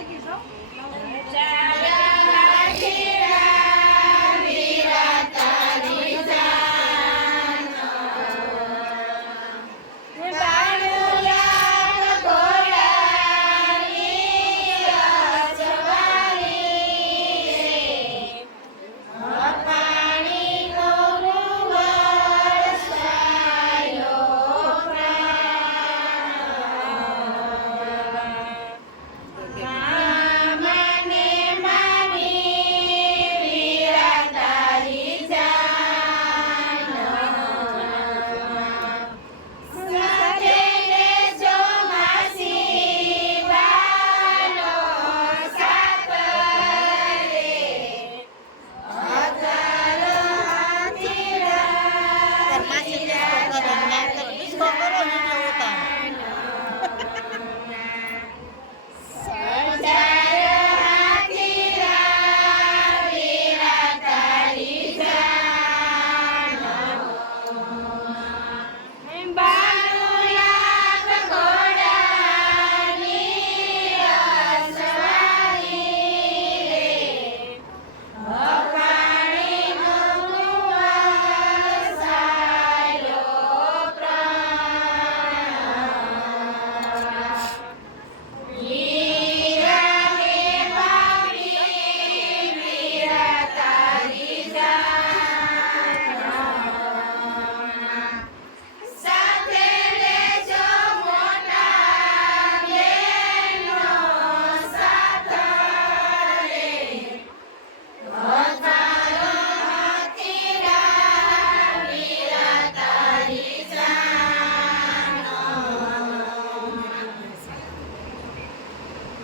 લાગી છો ચા